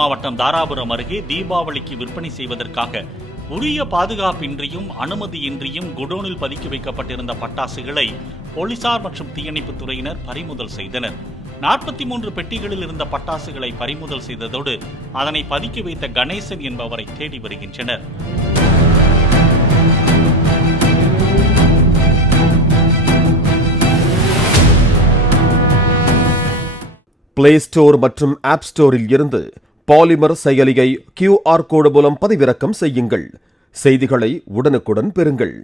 மாவட்டம் தாராபுரம் அருகே தீபாவளிக்கு விற்பனை செய்வதற்காக உரிய பாதுகாப்பின்றியும் அனுமதியின்றியும் குடோனில் பதுக்கி வைக்கப்பட்டிருந்த பட்டாசுகளை போலீசார் மற்றும் தீயணைப்புத் துறையினர் பறிமுதல் செய்தனர். 43 பெட்டிகளில் இருந்த பட்டாசுகளை பறிமுதல் செய்ததோடு அதனை பதுக்கி வைத்த கணேசன் என்பவரை தேடி வருகின்றனர். பிளே ஸ்டோர் மற்றும் ஆப் ஸ்டோரில் இருந்து பாலிமர் செயலியை QR கோடு மூலம் பதிவிறக்கம் செய்யுங்கள். செய்திகளை உடனுக்குடன் பெறுங்கள்.